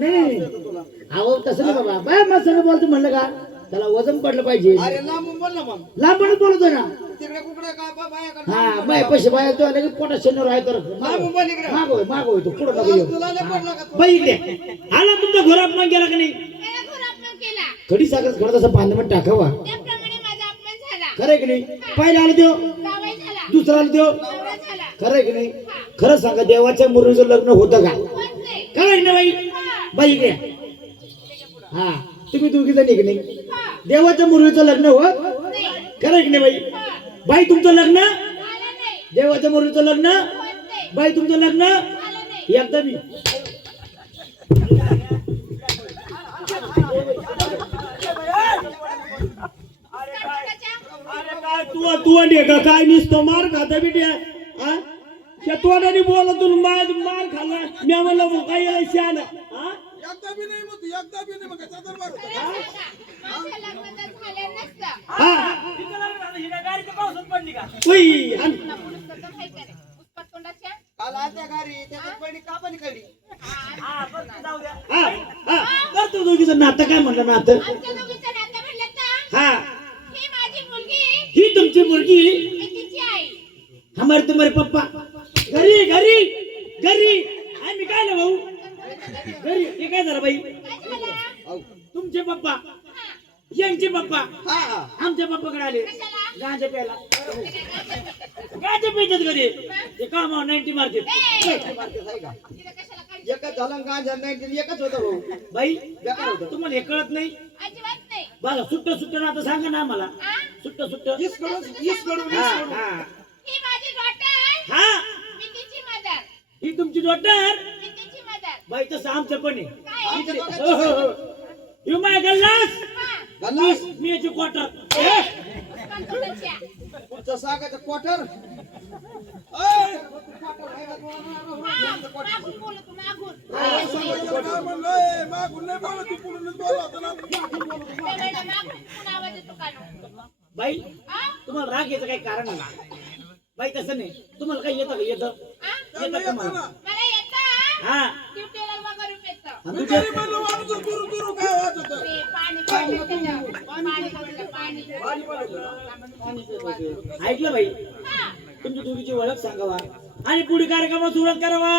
नाही अहो तसं नाही बाबा बाय मग सगळं बोलतो म्हणलं का त्याला वजन पडलं पाहिजे. लांबूनच बोलतोय ना. हा बाय पैसे बाय तो आले की पोटा शेणवर आहे तर मागोय मागोय तो पुढं नको येऊ. बाई इकडे आला तुमचा घोर अपमान केला का नाही? कधी साखर थोडा तसा बांधून टाकावा. खरंय की नाही? पहिला आलं देव दुसरा आलं देव खरंय की नाही? खरं सांगा देवाच्या मुलीचं लग्न होतं का? खरंय ना बाई? बाई इकडे हा तुम्ही दोघी जण की नाही देवाच्या मुलीचं लग्न होत खरंय की नाही बाई? बाई तुमचं लग्न देवाच्या मुलीचं लग्न बाई तुमचं लग्न एकदा मी तू का काय निसतो मार खाता बिट्या तोंडाने बोलत तू मार खाल्ला मी म्हणलं काय शान दोघीचं नातं काय म्हणलं नातं हा ही तुमची मुलगी हमारे तुम्हारे पप्पा घरी घरी घरी आम्ही काय ना भाऊ घरी हे काय झालं बाई तुमचे पप्पा यांचे पप्पा आमच्या पप्पाकडे आले गांजा प्यायला गांजा पितात घरी ते काम 90 मार्केट एकच झालं गांजा 90 एकच होतं भाऊ बाई तुम्हाला हे कळत नाही बघा सुट्ट सुट्ट ना आता सांगा ना आम्हाला सुट्ट सुट्ट ही तुमची डॉक्टर बाई तसं आमचं पण आहे यू माय गल्लास मी याची क्वार्टर पुढचं सांगायचं क्वार्टर बाई तुम्हाला राग यायचं काही कारण नाही बाई तसं नाही तुम्हाला काही येतं का येतं हा ऐकलं बाई तुमची दोघीची ओळख सांगावा आणि पुढे कार्यक्रमात सुरुवात करावा.